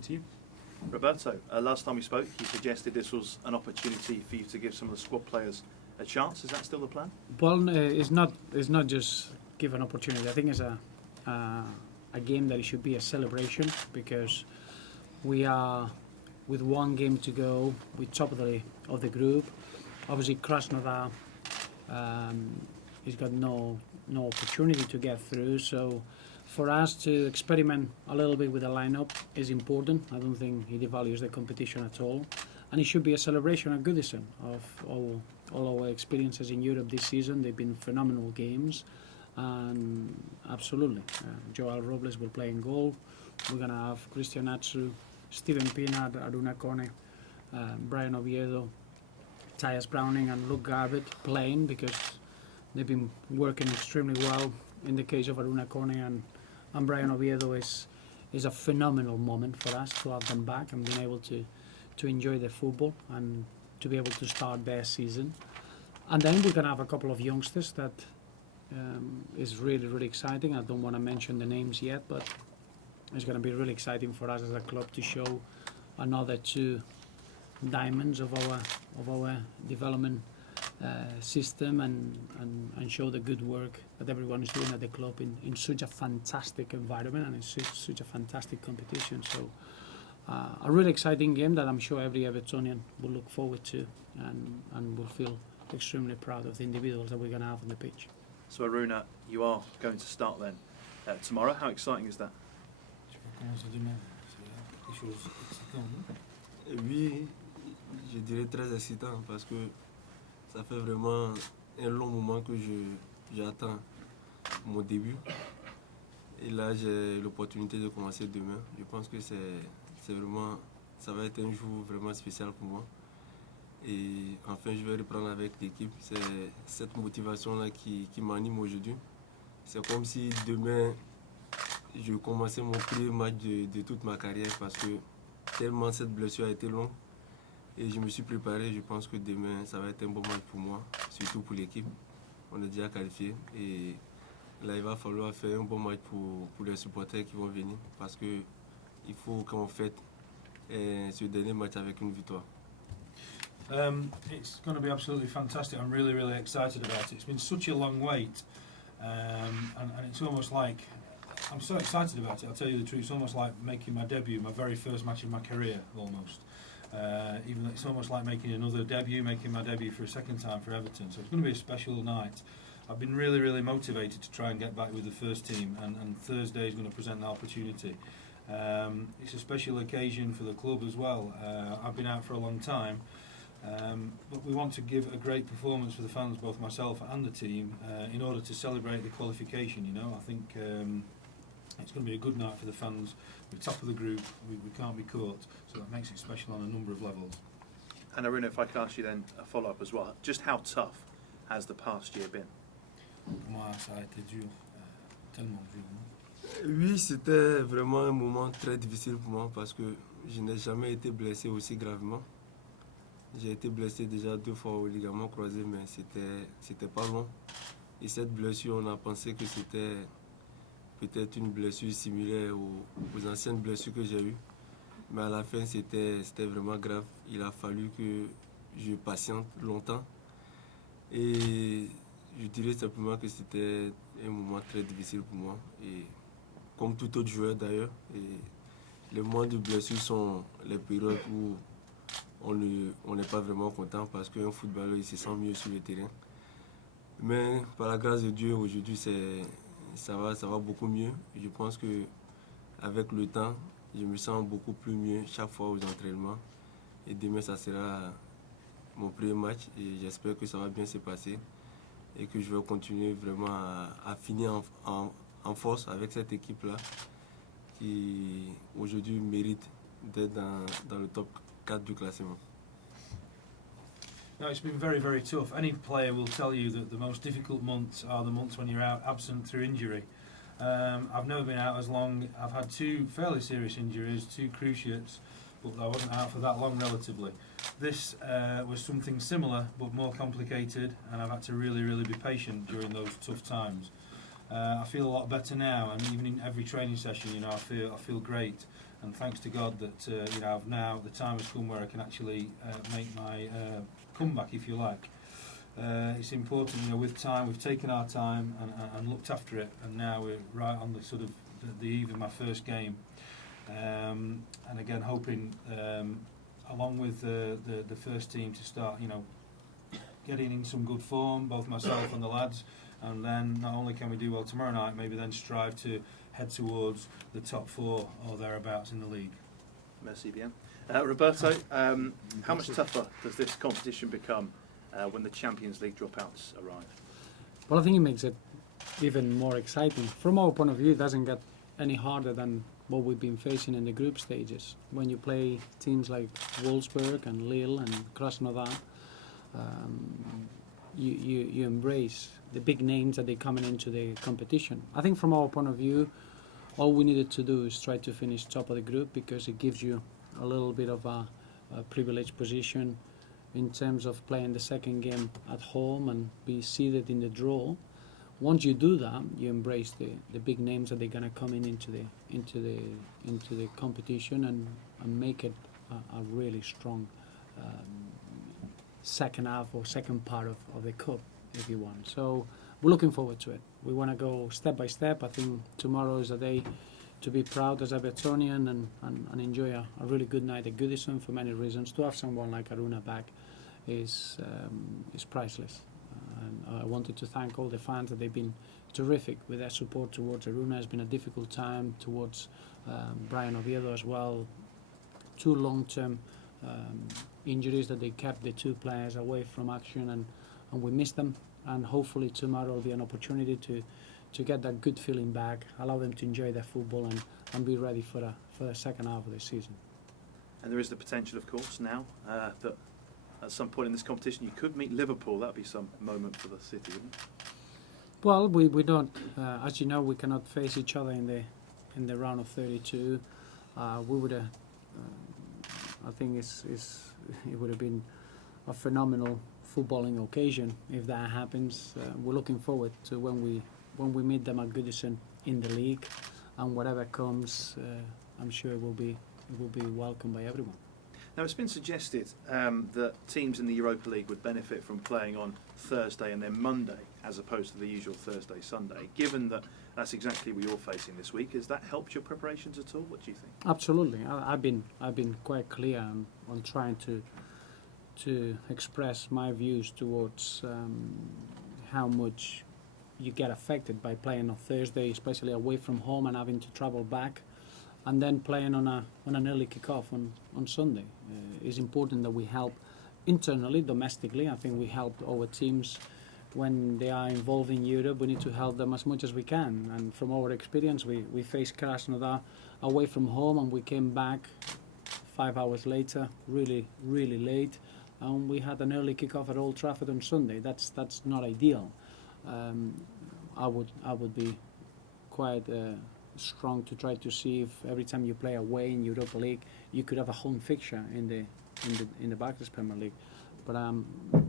over to you. Roberto, last time we spoke, you suggested this was an opportunity for you to give some of the squad players a chance. Is that still the plan? Well, it's not just give an opportunity. I think it's a game that it should be a celebration, because we are with one game to go, with top of the group. Obviously, Krasnodar has got no opportunity to get through. So for us to experiment a little bit with the lineup is important. I don't think he devalues the competition at all, and it should be a celebration at Goodison of all our experiences in Europe this season. They've been phenomenal games, and absolutely, Joel Robles will play in goal. We're going to have Christian Atsu, Steven Pienaar, Aruna Kone, Brian Oviedo, Tyus Browning and Luke Garbutt playing, because they've been working extremely well. In the case of Aruna Kone and Brian Oviedo, is a phenomenal moment for us to have them back and being able to enjoy the football and to be able to start their season. And then we're going to have a couple of youngsters that is really, really exciting. I don't want to mention the names yet, but it's going to be really exciting for us as a club to show another two diamonds of our development system and show the good work that everyone is doing at the club in such a fantastic environment and in such a fantastic competition. So a really exciting game that I'm sure every Evertonian will look forward to and will feel extremely proud of the individuals that we're going to have on the pitch. So Aruna, you are going to start then tomorrow. How exciting is that? Oui, je dirais très excitant, parce que ça fait vraiment un long moment que j'attends mon début. Et là, j'ai l'opportunité de commencer demain. Je pense que c'est vraiment, ça va être un jour vraiment spécial pour moi. Et enfin, je vais reprendre avec l'équipe. C'est cette motivation-là qui m'anime aujourd'hui. C'est comme si demain, je commençais mon premier match de toute ma carrière, parce que tellement cette blessure a été longue. Et je me suis préparé. Je pense que demain, ça va être un bon match pour moi, surtout pour l'équipe. On est déjà qualifié. Et là, il va falloir faire un bon match pour les supporters qui vont venir, parce qu'il faut qu'on fête ce dernier match avec une victoire. It's going to be absolutely fantastic. I'm really, really excited about it. It's been such a long wait, and it's almost like, I'm so excited about it, I'll tell you the truth. It's almost like making my debut, my very first match in my career, almost. Even though it's almost like making another debut, making my debut for a second time for Everton. So it's going to be a special night. I've been really, really motivated to try and get back with the first team, and Thursday is going to present the opportunity. It's a special occasion for the club as well. I've been out for a long time, but we want to give a great performance for the fans, both myself and the team, in order to celebrate the qualification. You know, I think it's going to be a good night for the fans. We're top of the group, we can't be caught, so that makes it special on a number of levels. And Aruna, if I could ask you then a follow-up as well, just how tough has the past year been? Comment ça a été dur, tellement dur. Oui, c'était vraiment un moment très difficile pour moi, parce que je n'ai jamais été blessé aussi gravement. J'ai été blessé déjà 2 fois au ligament croisé, mais c'était pas long. Et cette blessure, on a pensé que c'était peut-être une blessure similaire aux anciennes blessures que j'ai eues. Mais à la fin, c'était vraiment grave. Il a fallu que je patiente longtemps. Et je dirais simplement que c'était un moment très difficile pour moi. Et comme tout autre joueur d'ailleurs. Et les moments de blessure sont les périodes où on n'est pas vraiment content, parce qu'un footballeur il se sent mieux sur le terrain. Mais par la grâce de Dieu, aujourd'hui ça va beaucoup mieux. Je pense qu'avec le temps, je me sens beaucoup plus mieux chaque fois aux entraînements. Et demain, ça sera mon premier match et j'espère que ça va bien se passer et que je vais continuer vraiment à finir en force avec cette équipe-là qui aujourd'hui mérite d'être dans le top 4 du classement. No, it's been very, very tough. Any player will tell you that the most difficult months are the months when you're out absent through injury. I've never been out as long. I've had 2 fairly serious injuries, 2 cruciates, but I wasn't out for that long relatively. This was something similar but more complicated, and I've had to really, really be patient during those tough times. I feel a lot better now, and even in every training session, you know, I feel great. and thanks to God that you know, I've now the time has come where I can actually make my comeback, if you like. It's important, you know, with time, we've taken our time and looked after it, and now we're right on the sort of the eve of my first game. And again, hoping, along with the first team, to start, you know, getting in some good form, both myself and the lads, and then not only can we do well tomorrow night, maybe then strive to head towards the top 4 or thereabouts in the league. Merci bien. Roberto, how much tougher does this competition become when the Champions League dropouts arrive? Well, I think it makes it even more exciting. From our point of view, it doesn't get any harder than what we've been facing in the group stages. When you play teams like Wolfsburg and Lille and Krasnodar, you embrace the big names that they're coming into the competition. I think from our point of view, all we needed to do is try to finish top of the group, because it gives you a little bit of a privileged position in terms of playing the second game at home and be seeded in the draw. Once you do that, you embrace the big names that they're going to come into the competition and make it a really strong second half or second part of the cup, if you want. So we're looking forward to it. We want to go step by step. I think tomorrow is a day to be proud as Evertonian and enjoy a really good night at Goodison for many reasons. To have someone like Aruna back is priceless. And I wanted to thank all the fans that they've been terrific with their support towards Aruna. It's been a difficult time towards Brian Oviedo as well. 2 long-term injuries that they kept the 2 players away from action, and we missed them. And hopefully tomorrow will be an opportunity to get that good feeling back, allow them to enjoy their football and be ready for the second half of the season. And there is the potential, of course, now that at some point in this competition you could meet Liverpool. That would be some moment for the city, wouldn't it? Well, we don't, as you know, we cannot face each other in the round of 32. We would have, I think it would have been a phenomenal footballing occasion if that happens. We're looking forward to when we meet them at Goodison in the league, and whatever comes, I'm sure it will be welcomed by everyone. Now, it's been suggested that teams in the Europa League would benefit from playing on Thursday and then Monday, as opposed to the usual Thursday-Sunday. Given that that's exactly what you're facing this week, has that helped your preparations at all? What do you think? Absolutely. I've been quite clear on trying to express my views towards how much you get affected by playing on Thursday, especially away from home and having to travel back, and then playing on an early kick-off on Sunday. It's important that we help internally, domestically. I think we help our teams when they are involved in Europe. We need to help them as much as we can. And from our experience, we faced Krasnodar away from home, and we came back 5 hours later, really, really late, and we had an early kick-off at Old Trafford on Sunday. That's not ideal. I would be quite strong to try to see if every time you play away in Europa League, you could have a home fixture in the Barclays Premier League. But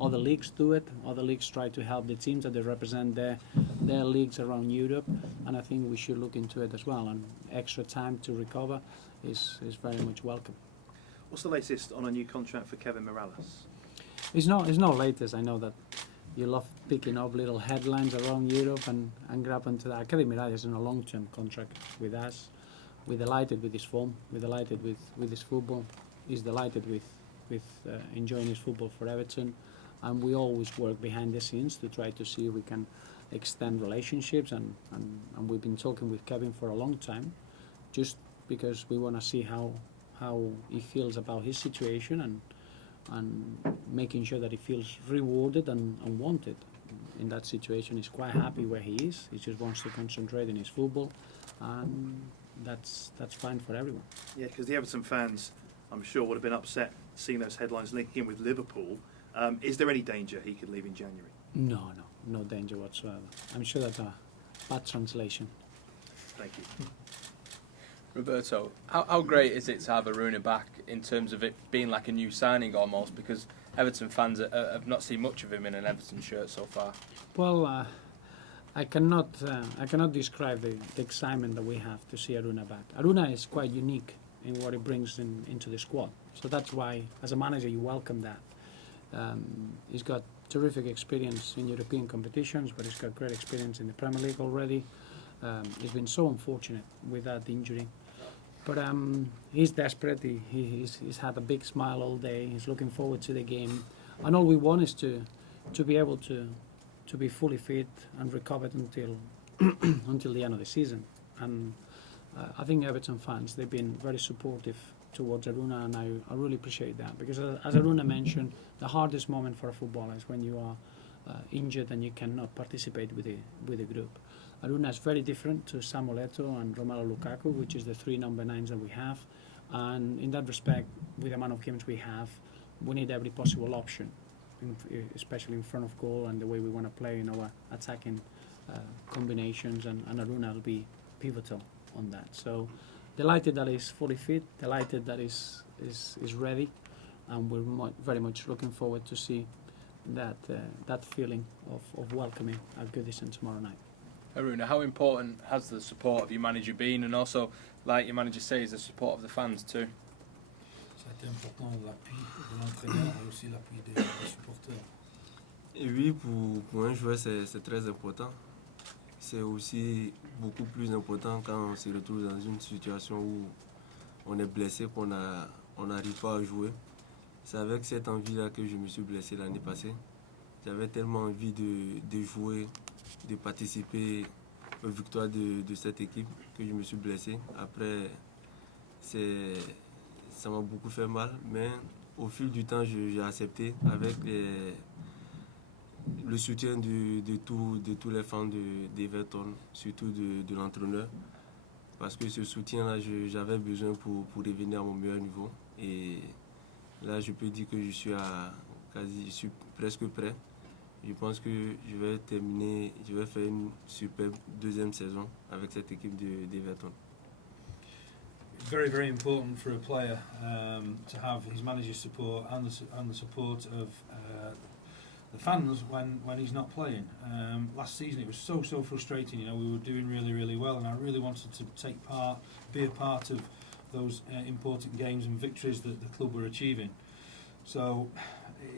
other leagues do it. Other leagues try to help the teams that they represent their leagues around Europe, and I think we should look into it as well. And extra time to recover is very much welcome. What's the latest on a new contract for Kevin Mirallas? It's not latest. I know that you love picking up little headlines around Europe and grab onto that. Kevin Mirallas is in a long-term contract with us. We're delighted with his form. We're delighted with his football. He's delighted with enjoying his football for Everton. And we always work behind the scenes to try to see if we can extend relationships. And we've been talking with Kevin for a long time, just because we want to see how he feels about his situation and making sure that he feels rewarded and wanted in that situation. He's quite happy where he is. He just wants to concentrate on his football, and that's fine for everyone. Yeah, because the Everton fans, I'm sure, would have been upset seeing those headlines linking him with Liverpool. Is there any danger he could leave in January? No danger whatsoever. I'm sure that's a bad translation. Thank you. Roberto, how great is it to have Aruna back in terms of it being like a new signing almost, because Everton fans have not seen much of him in an Everton shirt so far? Well, I cannot describe the excitement that we have to see Aruna back. Aruna is quite unique in what he brings into the squad. So that's why, as a manager, you welcome that. He's got terrific experience in European competitions, but he's got great experience in the Premier League already. He's been so unfortunate with that injury. But he's desperate. He's had a big smile all day. He's looking forward to the game. And all we want is to be able to be fully fit and recovered until until the end of the season. And I think Everton fans, they've been very supportive towards Aruna, and I really appreciate that, because as Aruna mentioned, the hardest moment for a footballer is when you are injured and you cannot participate with the group. Aruna is very different to Samuel Eto'o and Romelu Lukaku, which is the three number 9s that we have, and in that respect, with the amount of games we have, we need every possible option, especially in front of goal and the way we want to play in our attacking combinations, and Aruna will be pivotal on that. So delighted that he's fully fit, delighted that he's ready, and we're very much looking forward to see that feeling of welcoming at Goodison tomorrow night. Aruna, how important has the support of your manager been, and also, like your manager says, the support of the fans too? Ça a été important, l'appui de l'entraîneur et aussi l'appui des supporters. Et oui, pour un joueur, c'est très important. C'est aussi beaucoup plus important quand on se retrouve dans une situation où on est blessé, qu'on n'arrive pas à jouer. C'est avec cette envie-là que je me suis blessé l'année passée. J'avais tellement envie de jouer, de participer aux victoires de cette équipe que je me suis blessé. Après, ça m'a beaucoup fait mal, mais au fil du temps, j'ai accepté avec le soutien de tous les fans d'Everton, surtout de l'entraîneur. Parce que ce soutien-là, j'avais besoin pour revenir à mon meilleur niveau. Et là, je peux dire que je suis presque prêt. Je pense que je vais faire une superbe deuxième saison avec cette équipe d'Everton. Very, very important for a player to have his manager's support and the support of the fans when he's not playing. Last season it was so frustrating. You know, we were doing really, really well, and I really wanted to be a part of those important games and victories that the club were achieving. So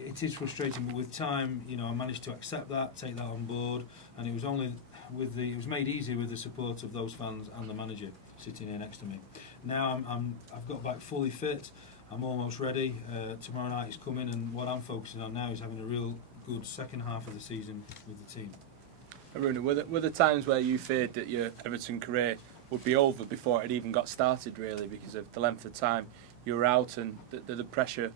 it is frustrating, but with time, you know, I managed to accept that, take that on board, and it was only it was made easier with the support of those fans and the manager sitting here next to me. Now I've got back fully fit. I'm almost ready. Tomorrow night is coming, and what I'm focusing on now is having a real good second half of the season with the team. Aruna, were there times where you feared that your Everton career would be over before it even got started, really, because of the length of time you were out and the pressure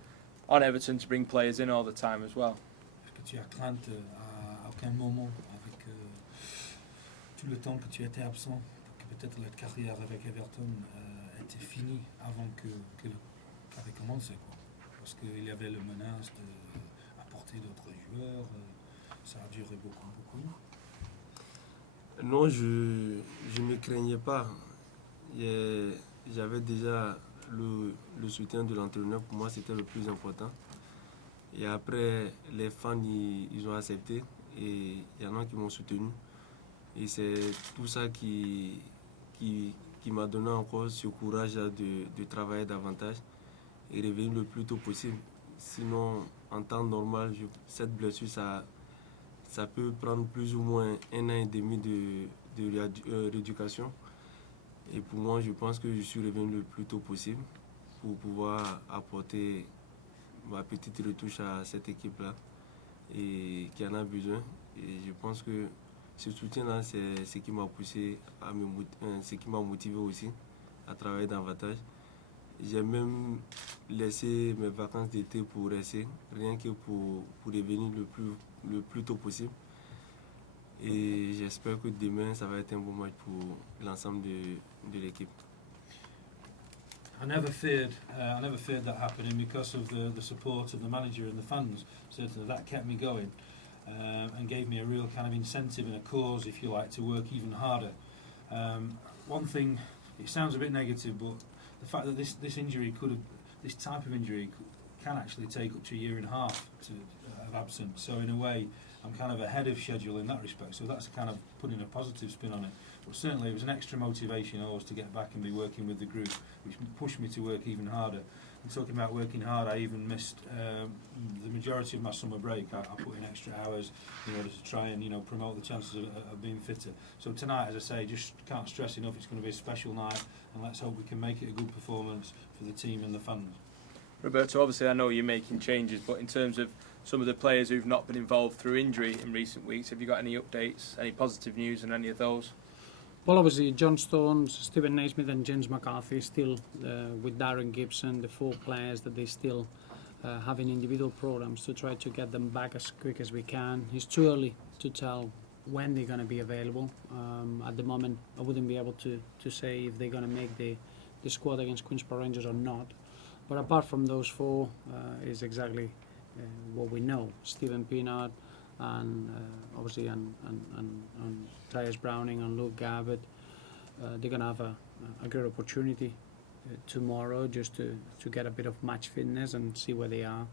on Everton to bring players in all the time as well? Est-ce que tu as crainte à aucun moment, avec tout le temps que tu étais absent, que peut-être la carrière avec Everton était finie avant que avait commencé, quoi? Parce qu'il y avait la menace d'apporter d'autres joueurs, ça a duré beaucoup. Non, je ne me craignais pas. J'avais déjà le soutien de l'entraîneur. Pour moi, c'était le plus important. Et après, les fans, ils ont accepté. Et il y en a qui m'ont soutenu. Et c'est tout ça qui m'a donné encore ce courage de travailler davantage et revenir le plus tôt possible. Sinon, en temps normal, cette blessure, ça peut prendre plus ou moins 1 an et demi de rééducation. Et pour moi, je pense que je suis revenu le plus tôt possible pour pouvoir apporter ma petite retouche à cette équipe-là et qui en a besoin. Et je pense que ce soutien-là, c'est ce qui m'a poussé, ce qui m'a motivé aussi à travailler davantage. J'ai même laissé mes vacances d'été pour rester, rien que pour revenir le plus tôt possible. Et j'espère que demain, ça va être un bon match pour l'ensemble de l'équipe. I never feared that happening because of the support of the manager and the fans. So that kept me going and gave me a real kind of incentive and a cause, if you like, to work even harder. One thing, it sounds a bit negative, but the fact that this type of injury can actually take up to 1.5 years of absence. So in a way, I'm kind of ahead of schedule in that respect. So that's kind of putting a positive spin on it. But certainly it was an extra motivation always to get back and be working with the group, which pushed me to work even harder. And talking about working hard, I even missed the majority of my summer break. I put in extra hours in order to try and promote the chances of being fitter. So tonight, as I say, just can't stress enough, it's going to be a special night, and let's hope we can make it a good performance for the team and the fans. Roberto, obviously I know you're making changes, but in terms of some of the players who've not been involved through injury in recent weeks, have you got any updates, any positive news on any of those? Well, obviously, John Stones, Stephen Naismith and James McCarthy still with Darren Gibson, the 4 players that they still have in individual programs to try to get them back as quick as we can. It's too early to tell when they're going to be available. At the moment, I wouldn't be able to say if they're going to make the squad against Queen's Park Rangers or not. But apart from those 4, is exactly what we know. Stephen Pienaar and obviously and Tyus Browning and Luke Gabbett, they're going to have a good opportunity tomorrow just to get a bit of match fitness and see where they are.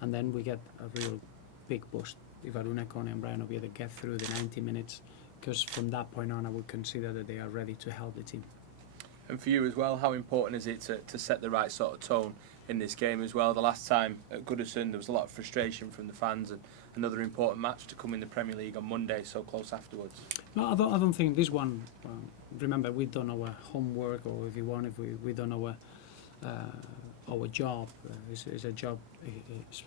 And then we get a real big boost if Aruna, Kone and Brian Obieda get through the 90 minutes, because from that point on I would consider that they are ready to help the team. And for you as well, how important is it to set the right sort of tone in this game as well? The last time at Goodison there was a lot of frustration from the fans, and another important match to come in the Premier League on Monday, so close afterwards. No, I don't think this one. Remember, we've done our homework, or if you want, if we've done our job. It's a job. It's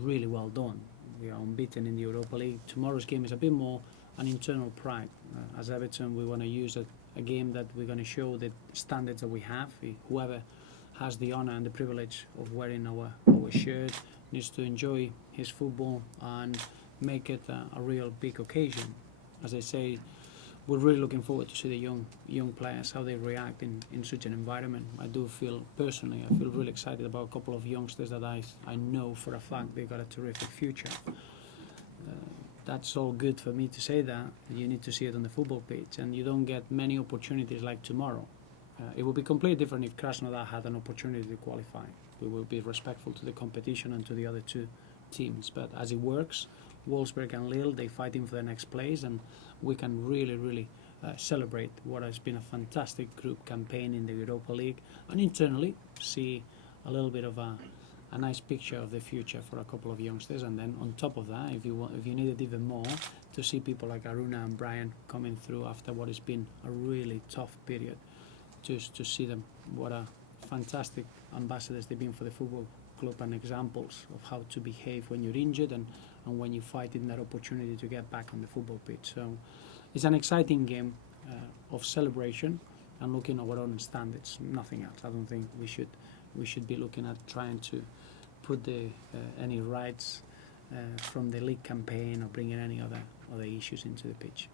really well done. We are unbeaten in the Europa League. Tomorrow's game is a bit more an internal pride. As Everton, we want to use a game that we're going to show the standards that we have. Whoever has the honour and the privilege of wearing our shirt needs to enjoy his football and make it a real big occasion. As I say, we're really looking forward to see the young players, how they react in such an environment. I feel really excited about a couple of youngsters that I know for a fact they've got a terrific future. That's all good for me to say that. You need to see it on the football pitch, and you don't get many opportunities like tomorrow. It would be completely different if Krasnodar had an opportunity to qualify. We will be respectful to the competition and to the other 2 teams. But as it works, Wolfsburg and Lille, they're fighting for the next place, and we can really celebrate what has been a fantastic group campaign in the Europa League, and internally see a little bit of a nice picture of the future for a couple of youngsters. And then on top of that, if you need it even more, to see people like Aruna and Brian coming through after what has been a really tough period, just to see them, what a fantastic ambassadors they've been for the football club, and examples of how to behave when you're injured and when you fight in that opportunity to get back on the football pitch. So it's an exciting game of celebration and looking at our own standards, nothing else. I don't think we should be looking at trying to put any rights from the league campaign or bringing any other issues into the pitch.